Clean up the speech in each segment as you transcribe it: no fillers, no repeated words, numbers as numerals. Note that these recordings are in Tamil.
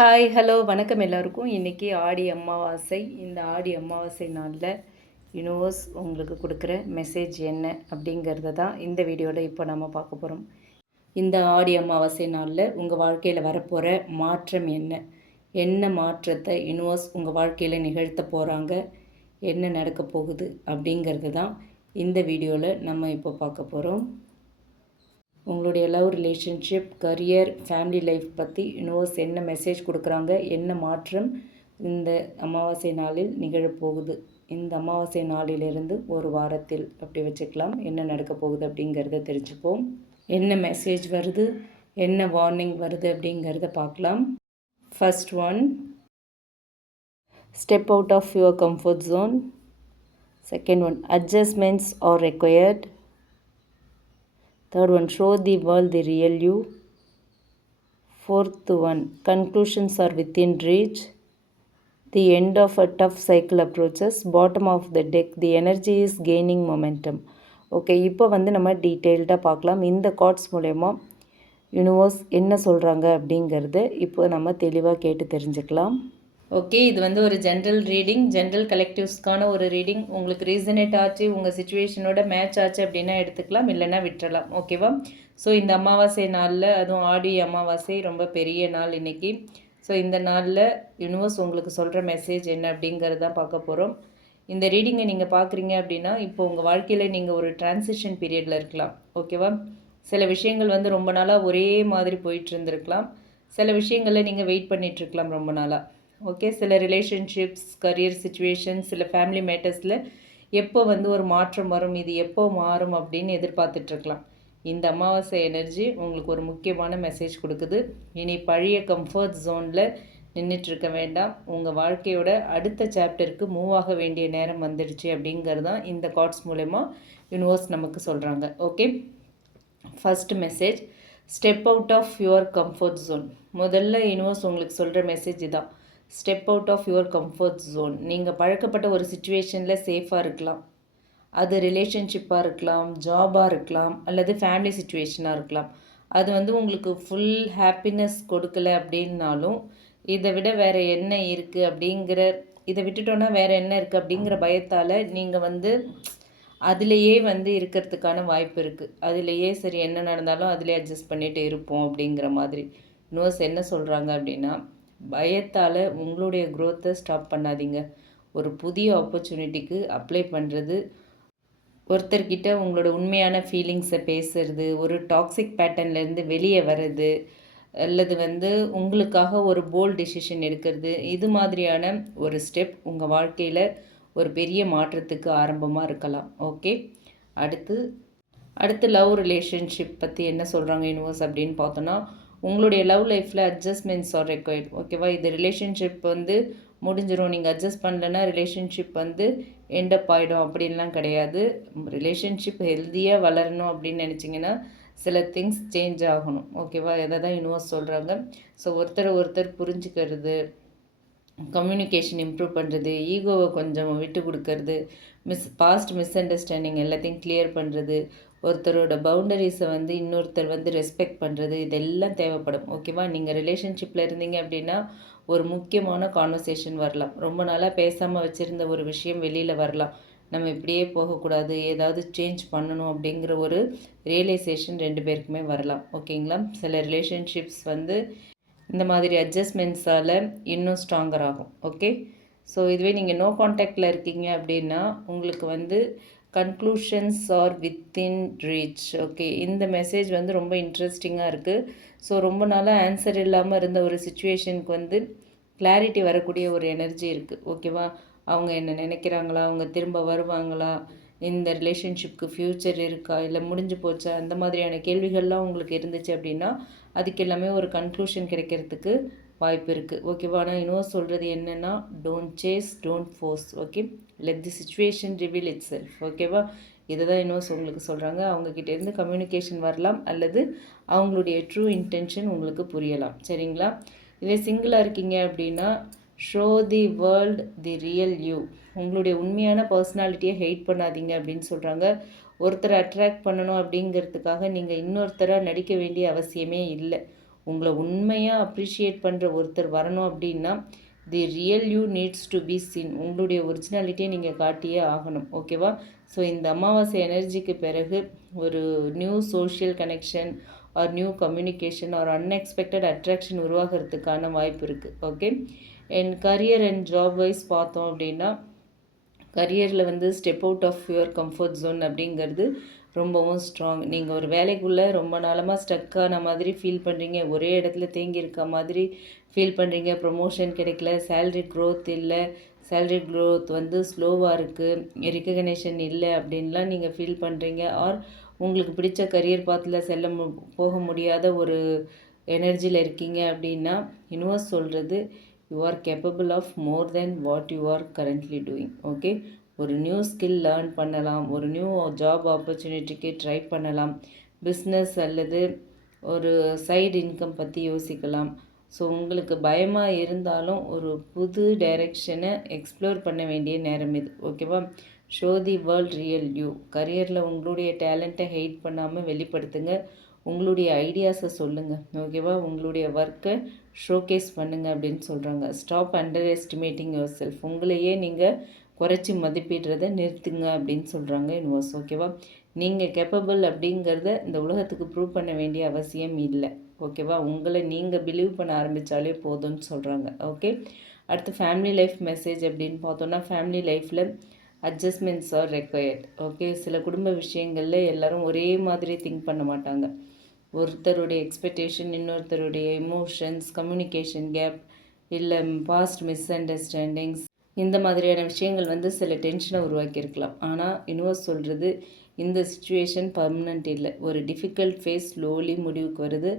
ஹாய் ஹலோ வணக்கம் எல்லாருக்கும். இன்றைக்கி ஆடி அமாவாசை. இந்த ஆடி அமாவாசை நாளில் யூனிவர்ஸ் உங்களுக்கு கொடுக்குற மெசேஜ் என்ன அப்படிங்கிறத தான் இந்த வீடியோவில் இப்போ நம்ம பார்க்க போகிறோம். இந்த ஆடி அமாவாசை நாளில் உங்கள் வாழ்க்கையில் வரப்போகிற மாற்றம் என்ன, என்ன மாற்றத்தை யூனிவர்ஸ் உங்கள் வாழ்க்கையில் நிகழ்த்த போகிறாங்க, என்ன நடக்க போகுது அப்படிங்கிறது தான் இந்த வீடியோவில் நம்ம இப்போ பார்க்க போகிறோம். உங்களுடைய love relationship, career, family life பற்றி யூனிவர்ஸ் என்ன மெசேஜ் கொடுக்குறாங்க, என்ன மாற்றம் இந்த அமாவாசை நாளில் நிகழப்போகுது, இந்த அமாவாசை நாளிலிருந்து ஒரு வாரத்தில் அப்படி வச்சுக்கலாம், என்ன நடக்க போகுது அப்படிங்கிறத தெரிஞ்சுப்போம். என்ன மெசேஜ் வருது, என்ன வார்னிங் வருது அப்படிங்கிறத பார்க்கலாம். First one, step out of your comfort zone. Second one, adjustments are required. Third one, show the world the real you. Fourth one, conclusions are within reach. The end of a tough cycle approaches. Bottom of the deck, the energy is gaining momentum. Okay, இப்போ நம்ம டீட்டெயில்டாக பார்க்கலாம். இந்த கார்ட்ஸ் மூலயமா யூனிவர்ஸ் என்ன சொல்கிறாங்க அப்படிங்கிறத இப்போ நம்ம தெளிவாக கேட்டு தெரிஞ்சுக்கலாம். ஓகே, இது ஒரு ஜென்ரல் ரீடிங், ஜென்ரல் கலெக்டிவ்ஸ்க்கான ஒரு ரீடிங். உங்களுக்கு ரீசனேட் ஆச்சு, உங்கள் சுச்சுவேஷனோட மேட்ச் ஆச்சு அப்படின்னா எடுத்துக்கலாம், இல்லைன்னா விட்டுறலாம். ஓகேவா? ஸோ இந்த அமாவாசை நாளில், அதுவும் ஆடி அமாவாசை ரொம்ப பெரிய நாள் இன்றைக்கி. ஸோ இந்த நாளில் யூனிவர்ஸ் உங்களுக்கு சொல்கிற மெசேஜ் என்ன அப்படிங்கிறது தான் பார்க்க போகிறோம். இந்த ரீடிங்கை நீங்கள் பார்க்குறீங்க அப்படின்னா, இப்போ உங்கள் வாழ்க்கையில் நீங்கள் ஒரு டிரான்சிஷன் பீரியடில் இருக்கலாம். ஓகேவா? சில விஷயங்கள் ரொம்ப நாளாக ஒரே மாதிரி போயிட்டு இருந்திருக்கலாம். சில விஷயங்களில் நீங்கள் வெயிட் பண்ணிகிட்ருக்கலாம் ரொம்ப நாளாக. ஓகே, சில ரிலேஷன்ஷிப்ஸ், கரியர் சுச்சுவேஷன்ஸ், சில ஃபேமிலி மேட்டர்ஸில் எப்போ ஒரு மாற்றம் வரும், இது எப்போ மாறும் அப்படின்னு எதிர்பார்த்துட்ருக்கலாம். இந்த அமாவாசை எனர்ஜி உங்களுக்கு ஒரு முக்கியமான மெசேஜ் கொடுக்குது. இனி பழைய கம்ஃபர்ட் ஜோனில் நின்றுட்டுருக்க வேண்டாம், உங்கள் வாழ்க்கையோட அடுத்த சாப்டருக்கு மூவ் ஆக வேண்டிய நேரம் வந்துடுச்சு அப்படிங்கிறது தான் இந்த கார்ட்ஸ் மூலமா யூனிவர்ஸ் நமக்கு சொல்கிறாங்க. Okay, first message, step out of your comfort zone. முதல்ல யூனிவர்ஸ் உங்களுக்கு சொல்கிற மெசேஜ் தான், step out of your comfort zone. நீங்கள் பழக்கப்பட்ட ஒரு சுச்சுவேஷனில் சேஃபாக இருக்கலாம். அது ரிலேஷன்ஷிப்பாக இருக்கலாம், ஜாபாக இருக்கலாம், அல்லது ஃபேமிலி சுச்சுவேஷனாக இருக்கலாம். அது உங்களுக்கு ஃபுல் ஹாப்பினஸ் கொடுக்கல அப்படின்னாலும், இதை விட வேறு என்ன இருக்குது அப்படிங்கிற, இதை விட்டுட்டோன்னா வேறு என்ன இருக்குது அப்படிங்கிற பயத்தால் நீங்கள் அதிலேயே இருக்கிறதுக்கான வாய்ப்பு இருக்குது. அதிலேயே சரி என்ன நடந்தாலும் அதிலே அட்ஜஸ்ட் பண்ணிட்டு இருப்போம் அப்படிங்கிற மாதிரி. யூனிவர்ஸ் என்ன சொல்கிறாங்க அப்படின்னா, பயத்தால் உங்களுடைய க்ரோத்தை ஸ்டாப் பண்ணாதீங்க. ஒரு புதிய ஆப்பர்ச்சுனிட்டிக்கு அப்ளை பண்ணுறது, ஒருத்தர்கிட்ட உங்களோட உண்மையான ஃபீலிங்ஸை பேசுறது, ஒரு டாக்ஸிக் பேட்டர்ன்லேருந்து வெளியே வர்றது, அல்லது உங்களுக்காக ஒரு போல்ட் டிசிஷன் எடுக்கிறது, இது மாதிரியான ஒரு ஸ்டெப் உங்கள் வாழ்க்கையில் ஒரு பெரிய மாற்றத்துக்கு ஆரம்பமாக இருக்கலாம். ஓகே, அடுத்து லவ் ரிலேஷன்ஷிப் பற்றி என்ன சொல்கிறாங்க யூனிவர்ஸ் அப்படின்னு பார்த்தோன்னா, உங்களுடைய லவ் லைஃப்பில் அட்ஜஸ்ட்மெண்ட்ஸ் ஆர் ரெக்வயர்ட். ஓகேவா? இது ரிலேஷன்ஷிப் முடிஞ்சிடும், நீங்கள் அட்ஜஸ்ட் பண்ணலைன்னா ரிலேஷன்ஷிப் எண்டப் ஆகிடும் அப்படின்லாம் கிடையாது. ரிலேஷன்ஷிப் ஹெல்த்தியாக வளரணும் அப்படின்னு நினச்சிங்கன்னா சில திங்ஸ் சேஞ்ச் ஆகணும். ஓகேவா? இதை தான் யூனிவர்ஸ் சொல்கிறாங்க. ஸோ ஒருத்தர் புரிஞ்சுக்கிறது, கம்யூனிகேஷன் இம்ப்ரூவ் பண்ணுறது, ஈகோவை கொஞ்சம் விட்டு கொடுக்கறது, பாஸ்ட் மிஸ் அண்டர்ஸ்டாண்டிங் எல்லாத்தையும் கிளியர் பண்ணுறது, ஒருத்தரோட பவுண்டரிஸை இன்னொருத்தர் ரெஸ்பெக்ட் பண்ணுறது, இதெல்லாம் தேவைப்படும். ஓகேவா? நீங்கள் ரிலேஷன்ஷிப்பில் இருந்தீங்க அப்படின்னா ஒரு முக்கியமான கான்வர்சேஷன் வரலாம். ரொம்ப நாளாக பேசாமல் வச்சுருந்த ஒரு விஷயம் வெளியில் வரலாம். நம்ம இப்படியே போகக்கூடாது, ஏதாவது சேஞ்ச் பண்ணணும் அப்படிங்கிற ஒரு ரியலைசேஷன் 2 பேருக்குமே வரலாம். ஓகேங்களா? சில ரிலேஷன்ஷிப்ஸ் இந்த மாதிரி அட்ஜஸ்ட்மெண்ட்ஸால் இன்னும் ஸ்ட்ராங்கர் ஆகும். ஓகே, ஸோ இதுவே நீங்கள் நோ கான்டாக்டில் இருக்கீங்க அப்படின்னா உங்களுக்கு conclusions are within reach. Okay, இந்த மெசேஜ் ரொம்ப இன்ட்ரெஸ்டிங்காக இருக்குது. ஸோ ரொம்ப நாளாக ஆன்சர் இல்லாமல் இருந்த ஒரு சுச்சுவேஷனுக்கு கிளாரிட்டி வரக்கூடிய ஒரு எனர்ஜி இருக்குது. ஓகேவா? அவங்க என்ன நினைக்கிறாங்களா, அவங்க திரும்ப வருவாங்களா, இந்த ரிலேஷன்ஷிப்க்கு ஃப்யூச்சர் இருக்கா, இல்லை முடிஞ்சு போச்சா, அந்த மாதிரியான கேள்விகள்லாம் உங்களுக்கு இருந்துச்சு அப்படின்னா அதுக்கு எல்லாமே ஒரு கன்க்ளூஷன் கிடைக்கிறதுக்கு வாய்ப்பு இருக்குது. ஓகேவா? ஆனால் யூனிவர்ஸ் சொல்கிறது என்னென்னா, don't chase, don't force. Okay, let the situation reveal itself. ஓகேவா? இதை தான் யூனிவர்ஸ் உங்களுக்கு சொல்கிறாங்க. அவங்கக்கிட்டேருந்து கம்யூனிகேஷன் வரலாம், அல்லது அவங்களுடைய ட்ரூ இன்டென்ஷன் உங்களுக்கு புரியலாம். சரிங்களா? இதே சிங்கிளாக இருக்கீங்க அப்படின்னா, show the world the real you. உங்களுடைய உண்மையான பர்சனாலிட்டியை ஹெயிட் பண்ணாதீங்க அப்படின்னு சொல்கிறாங்க. ஒருத்தரை அட்ராக்ட் பண்ணணும் அப்படிங்கிறதுக்காக நீங்கள் இன்னொருத்தராக நடிக்க வேண்டிய அவசியமே இல்லை. உங்களை உண்மையாக அப்ரிஷியேட் பண்ணுற ஒருத்தர் வரணும் அப்படின்னா the real you needs to be seen. உங்களுடைய ஒரிஜினாலிட்டியை நீங்கள் காட்டியே ஆகணும். ஓகேவா? ஸோ இந்த அமாவாசை எனர்ஜிக்கு பிறகு ஒரு new social connection or new communication or unexpected attraction உருவாகிறதுக்கான வாய்ப்பு இருக்குது. Okay. And career and job wise பார்த்தோம் அப்படின்னா கரியரில் வந்து step out of your comfort zone அப்படிங்கிறது ரொம்பவும் ஸ்ட்ராங். நீங்கள் ஒரு வேலைக்குள்ளே ரொம்ப நாளமாக ஸ்டக்கான மாதிரி ஃபீல் பண்ணுறீங்க, ஒரே இடத்துல தேங்கி இருக்க மாதிரி ஃபீல் பண்ணுறீங்க, ப்ரொமோஷன் கிடைக்கல, சேல்ரி க்ரோத் இல்லை, சேல்ரி க்ரோத் வந்து ஸ்லோவாக இருக்குது, ரெகக்னேஷன் இல்லை அப்படின்லாம் நீங்கள் ஃபீல் பண்ணுறீங்க. ஆர் உங்களுக்கு பிடிச்ச கரியர் பாத்தில் போக முடியாத ஒரு எனர்ஜியில் இருக்கீங்க அப்படின்னா யூனிவர்ஸ் சொல்கிறது you are capable of more then what you are currently doing. Okay. ஒரு நியூ ஸ்கில் லேர்ன் பண்ணலாம், ஒரு நியூ ஜாப் ஆப்பர்ச்சுனிட்டிக்கு ட்ரை பண்ணலாம், பிஸ்னஸ் அல்லது ஒரு சைடு இன்கம் பற்றி யோசிக்கலாம். ஸோ உங்களுக்கு பயமாக இருந்தாலும் ஒரு புது டைரெக்ஷனை எக்ஸ்ப்ளோர் பண்ண வேண்டிய நேரம் இது. ஓகேவா? Show the world real you. கரியரில் உங்களுடைய டேலண்ட்டை ஹெயிட் பண்ணாமல் வெளிப்படுத்துங்க, உங்களுடைய ஐடியாஸை சொல்லுங்கள். ஓகேவா? உங்களுடைய ஒர்க்கை ஷோகேஸ் பண்ணுங்கள் அப்படின்னு சொல்கிறாங்க. Stop under estimating your self. உங்களையே நீங்கள் குறைச்சி மதிப்பிடுறதை நிறுத்துங்க அப்படின்னு சொல்கிறாங்க யூனிவர்ஸ். ஓகேவா? நீங்கள் கேப்பபிள் அப்படிங்கிறத இந்த உலகத்துக்கு ப்ரூவ் பண்ண வேண்டிய அவசியம் இல்லை. ஓகேவா? உங்களை நீங்கள் பிலீவ் பண்ண ஆரம்பித்தாலே போதும்னு சொல்கிறாங்க. ஓகே. அடுத்து ஃபேமிலி லைஃப் மெசேஜ் அப்படின்னு பார்த்தோன்னா ஃபேமிலி லைஃப்பில் அட்ஜஸ்ட்மெண்ட்ஸ் ஆர் ரெக்வயர்ட். ஓகே. சில குடும்ப விஷயங்களில் எல்லோரும் ஒரே மாதிரி திங்க் பண்ண மாட்டாங்க. ஒருத்தருடைய எக்ஸ்பெக்டேஷன், இன்னொருத்தருடைய எமோஷன்ஸ், கம்யூனிகேஷன் கேப், இல்லை பாஸ்ட் மிஸ் அண்டர்ஸ்டாண்டிங்ஸ், இந்த மாதிரியான விஷயங்கள் வந்து சில டென்ஷனை உருவாக்கியிருக்கலாம். ஆனால் யூனிவர்ஸ் சொல்கிறது இந்த சுச்சுவேஷன் பர்மனண்ட் இல்லை, ஒரு டிஃபிகல்ட் ஃபேஸ் ஸ்லோலி முடிவுக்கு வருது.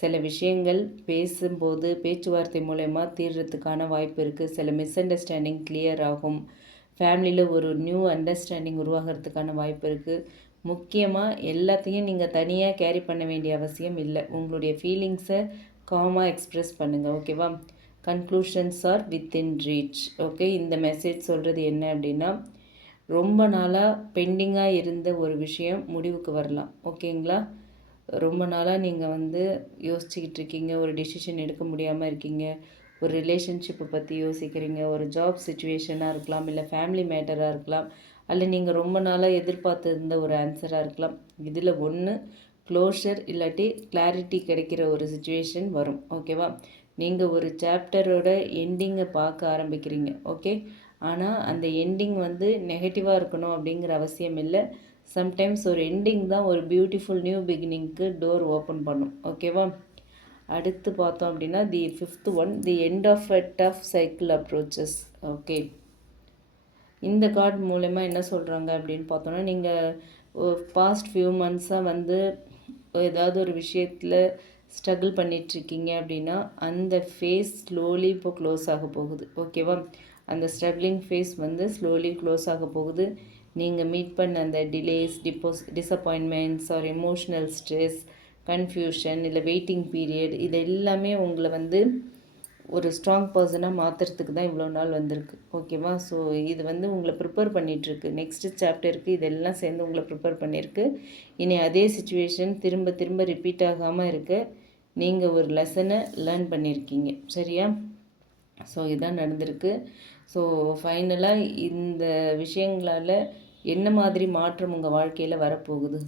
சில விஷயங்கள் பேசும்போது பேச்சுவார்த்தை மூலயமா தீர்றதுக்கான வாய்ப்பு இருக்குது. சில மிஸ் அண்டர்ஸ்டாண்டிங் கிளியர் ஆகும். ஃபேமிலியில் ஒரு நியூ அண்டர்ஸ்டாண்டிங் உருவாகிறதுக்கான வாய்ப்பு இருக்குது. முக்கியமாக எல்லாத்தையும் நீங்கள் தனியாக கேரி பண்ண வேண்டிய அவசியம் இல்லை. உங்களுடைய ஃபீலிங்ஸை காமாக எக்ஸ்ப்ரெஸ் பண்ணுங்கள். ஓகேவா? Conclusions are within reach. Okay. இந்த மெசேஜ் சொல்கிறது என்ன அப்படின்னா ரொம்ப நாளாக பெண்டிங்காக இருந்த ஒரு விஷயம் முடிவுக்கு வரலாம். ஓகேங்களா? ரொம்ப நாளாக நீங்கள் வந்து யோசிச்சுக்கிட்டு இருக்கீங்க, ஒரு டிசிஷன் எடுக்க முடியாமல் இருக்கீங்க, ஒரு ரிலேஷன்ஷிப்பை பற்றி யோசிக்கிறீங்க, ஒரு ஜாப் சுச்சுவேஷனாக இருக்கலாம், இல்லை ஃபேமிலி மேட்டராக இருக்கலாம், அல்ல நீங்கள் ரொம்ப நாளாக எதிர்பார்த்துருந்த ஒரு ஆன்சராக இருக்கலாம். இதில் ஒன்று க்ளோஷர் இல்லாட்டி கிளாரிட்டி கிடைக்கிற ஒரு சுச்சுவேஷன் வரும். ஓகேவா? நீங்கள் ஒரு சாப்டரோட எண்டிங்கை பார்க்க ஆரம்பிக்கிறீங்க. ஓகே. ஆனால் அந்த எண்டிங் வந்து நெகட்டிவாக இருக்கணும் அப்படிங்கிற அவசியம் இல்லை. சம்டைம்ஸ் ஒரு எண்டிங் தான் ஒரு பியூட்டிஃபுல் நியூ பிகினிங்க்கு டோர் ஓப்பன் பண்ணும். ஓகேவா? அடுத்து பார்த்தோம் அப்படின்னா the 5th one, the end of a tough cycle approaches. Okay. இந்த கார்டு மூலமா என்ன சொல்கிறாங்க அப்படின்னு பார்த்தோன்னா நீங்கள் பாஸ்ட் ஃபியூ மந்த்ஸாக வந்து ஏதாவது ஒரு விஷயத்தில் ஸ்ட்ரகிள் பண்ணிகிட்ருக்கீங்க அப்படின்னா அந்த ஃபேஸ் ஸ்லோலி இப்போ க்ளோஸ் ஆக போகுது. ஓகேவா? அந்த ஸ்ட்ரகிளிங் ஃபேஸ் வந்து ஸ்லோலி க்ளோஸ் ஆக போகுது. நீங்கள் மீட் பண்ண அந்த delays, disappointments are emotional stress, confusion, இல்லை வெயிட்டிங் பீரியட், இது எல்லாமே உங்களை வந்து ஒரு ஸ்ட்ராங் பர்சனாக மாற்றுறதுக்கு தான் இவ்வளோ நாள் வந்திருக்கு. ஓகேவா? ஸோ இது வந்து உங்களை ப்ரிப்பேர் பண்ணிகிட்ருக்கு. நெக்ஸ்ட்டு சாப்டருக்கு இதெல்லாம் சேர்ந்து உங்களை ப்ரிப்பேர் பண்ணியிருக்கு. இனி அதே சுச்சுவேஷன் திரும்ப திரும்ப ரிப்பீட் ஆகாமல் இருக்க நீங்கள் ஒரு லெசனை லேர்ன் பண்ணியிருக்கீங்க. சரியா? ஸோ இதுதான் நடந்திருக்கு. ஸோ ஃபைனலாக இந்த விஷயங்களால் என்ன மாதிரி மாற்றம் உங்கள் வாழ்க்கையில் வரப்போகுது,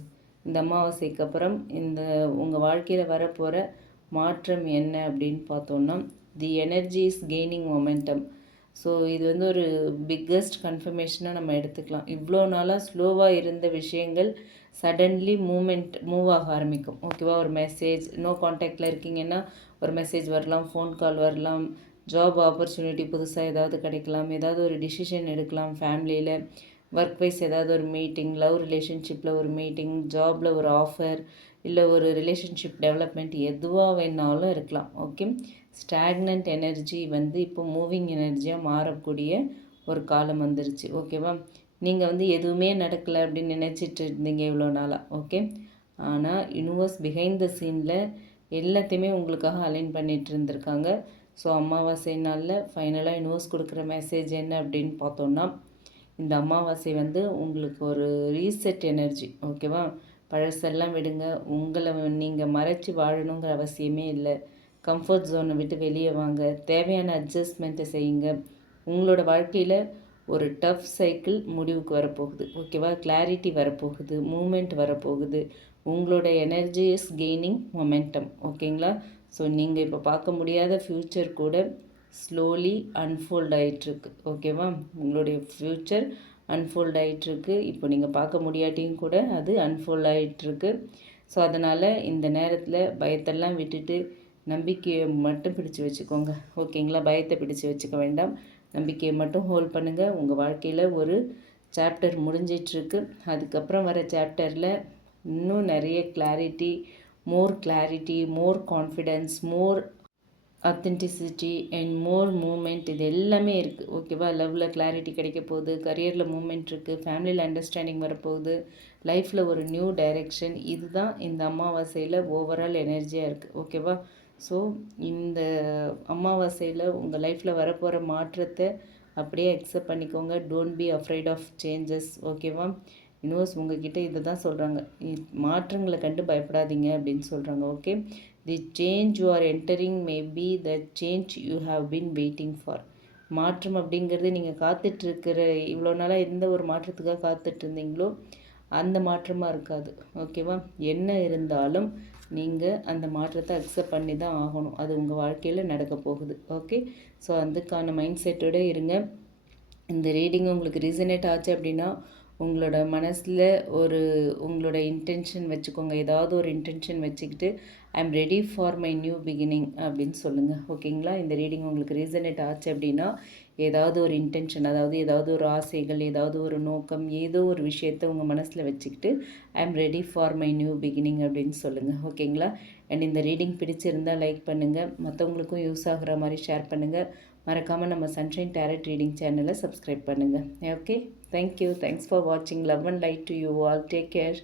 இந்த அமாவாசைக்கு அப்புறம் இந்த உங்கள் வாழ்க்கையில் வரப்போகிற மாற்றம் என்ன அப்படின்னு பார்த்தோன்னா தி energy is gaining momentum. So இது வந்து ஒரு பிக்கஸ்ட் கன்ஃபர்மேஷனாக நம்ம எடுத்துக்கலாம். இவ்வளோ நாளாக ஸ்லோவாக இருந்த விஷயங்கள் சடன்லி மூவ் ஆக ஆரம்பிக்கும். ஓகேவா? ஒரு மெசேஜ், நோ காண்டாக்டில் இருக்கீங்கன்னா ஒரு மெசேஜ் வரலாம், ஃபோன் கால் வரலாம், ஜாப் ஆப்பர்ச்சுனிட்டி புதுசாக ஏதாவது கிடைக்கலாம், ஏதாவது ஒரு டிசிஷன் எடுக்கலாம், ஃபேமிலியில் ஒர்க் வைஸ் ஏதாவது ஒரு மீட்டிங், லவ் ரிலேஷன்ஷிப்பில் ஒரு மீட்டிங், ஜாபில் ஒரு ஆஃபர், இல்லை ஒரு ரிலேஷன்ஷிப் டெவலப்மெண்ட் எதுவாக வேணாலும் இருக்கலாம். ஓகே. ஸ்டாக்னன்ட் எனர்ஜி வந்து இப்போ மூவிங் எனர்ஜியாக மாறக்கூடிய ஒரு காலம் வந்துருச்சு. ஓகேவா? நீங்கள் வந்து எதுவுமே நடக்கலை அப்படின்னு நினச்சிட்டு இருந்தீங்க இவ்வளோ நாளாக. ஓகே. ஆனால் யூனிவர்ஸ் பிஹைண்ட் த சீனில் எல்லாத்தையுமே உங்களுக்காக அலைன் பண்ணிகிட்டு இருந்திருக்காங்க. ஸோ அமாவாசை நாளில் ஃபைனலாக யூனிவர்ஸ் கொடுக்குற மெசேஜ் என்ன அப்படின்னு பார்த்தோன்னா இந்த அமாவாசை வந்து உங்களுக்கு ஒரு ரீசெட் எனர்ஜி. ஓகேவா? பழசெல்லாம் விடுங்க. உங்களை நீங்கள் மறைச்சி வாழணுங்கிற அவசியமே இல்லை. கம்ஃபர்ட் ஜோனை விட்டு வெளியே வாங்க. தேவையான அட்ஜஸ்ட்மெண்ட்டை செய்யுங்க. உங்களோட வாழ்க்கையில் ஒரு டஃப் சைக்கிள் முடிவுக்கு வரப்போகுது. ஓகேவா? கிளாரிட்டி வரப்போகுது, மூமெண்ட் வரப்போகுது. உங்களோட எனர்ஜி இஸ் கெய்னிங் மொமெண்டம். ஓகேங்களா? ஸோ நீங்கள் இப்போ பார்க்க முடியாத ஃப்யூச்சர் கூட ஸ்லோலி அன்ஃபோல்ட் ஆகிட்டுருக்கு. ஓகேவா? உங்களுடைய ஃப்யூச்சர் அன்ஃபோல்ட் ஆகிட்டுருக்கு. இப்போ நீங்கள் பார்க்க முடியாட்டியும் கூட அது அன்ஃபோல்ட் ஆகிட்டுருக்கு. ஸோ அதனால் இந்த நேரத்தில் பயத்தெல்லாம் விட்டுட்டு நம்பிக்கையை மட்டும் பிடிச்சி வச்சுக்கோங்க. ஓகேங்களா? பயத்தை பிடிச்சி வச்சுக்க வேண்டாம். நம்பிக்கையை மட்டும் ஹோல்ட் பண்ணுங்கள். உங்கள் வாழ்க்கையில் ஒரு சாப்டர் முடிஞ்சிட்ருக்கு. அதுக்கப்புறம் வர சாப்டரில் இன்னும் நிறைய clarity, more confidence, more authenticity and more moment, இது எல்லாமே இருக்குது. ஓகேவா? லவ்வில் கிளாரிட்டி கிடைக்க போகுது, கரியரில் மூமெண்ட் இருக்குது, ஃபேமிலியில் அண்டர்ஸ்டாண்டிங் வரப்போகுது, லைஃப்பில் ஒரு நியூ டைரெக்ஷன். இதுதான் இந்த அமாவாசையில் ஓவரால் எனர்ஜியாக இருக்குது. ஓகேவா? ஸோ இந்த அமாவாசையில் உங்கள் லைஃப்பில் வரப்போகிற மாற்றத்தை அப்படியே அக்செப்ட் பண்ணிக்கோங்க. Don't be afraid of changes. ஓகேவா? யூனிவர்ஸ் உங்ககிட்ட இதை தான் சொல்கிறாங்க, மாற்றங்களை கண்டு பயப்படாதீங்க அப்படின்னு சொல்கிறாங்க. Okay, the change you are entering may be the change you have been waiting for. மாற்றம் அப்படிங்கிறது நீங்கள் காத்துட்ருக்கிற, இவ்வளோ நாளாக எந்த ஒரு மாற்றத்துக்காக காத்துட்டு இருந்தீங்களோ அந்த மாற்றமாக இருக்காது. ஓகேவா? என்ன இருந்தாலும் நீங்கள் அந்த மாற்றத்தை அக்செப்ட் பண்ணி தான் ஆகணும். அது உங்கள் வாழ்க்கையில் நடக்க போகுது. ஓகே, ஸோ அதுக்கான மைண்ட் செட்டோடு இருங்க. இந்த ரீடிங் உங்களுக்கு ரீசனேட் ஆச்சு அப்படின்னா உங்களோட மனசில் உங்களோட இன்டென்ஷன் வச்சுக்கோங்க. ஏதாவது ஒரு இன்டென்ஷன் வச்சுக்கிட்டு I am ready for my new beginning அப்படின்னு சொல்லுங்கள். ஓகேங்களா? இந்த ரீடிங் உங்களுக்கு ரீசனேட் ஆச்சு அப்படின்னா ஏதாவது ஒரு இன்டென்ஷன், அதாவது ஏதாவது ஒரு ஆசைகள், ஏதாவது ஒரு நோக்கம், ஏதோ ஒரு விஷயத்தை உங்கள் மனசில் வச்சுக்கிட்டு I am ready for my new beginning அப்படின்னு சொல்லுங்கள். ஓகேங்களா? அண்ட் இந்த ரீடிங் பிடிச்சிருந்தால் லைக் பண்ணுங்கள், மற்றவங்களுக்கும் யூஸ் ஆகிற மாதிரி ஷேர் பண்ணுங்கள். மறக்காமல் நம்ம சன்ஷைன் டேரட் ரீடிங் சேனலை சப்ஸ்கிரைப் பண்ணுங்கள். Okay, thank you. தேங்க்ஸ் ஃபார் வாட்சிங். Love and light to you all. Take care.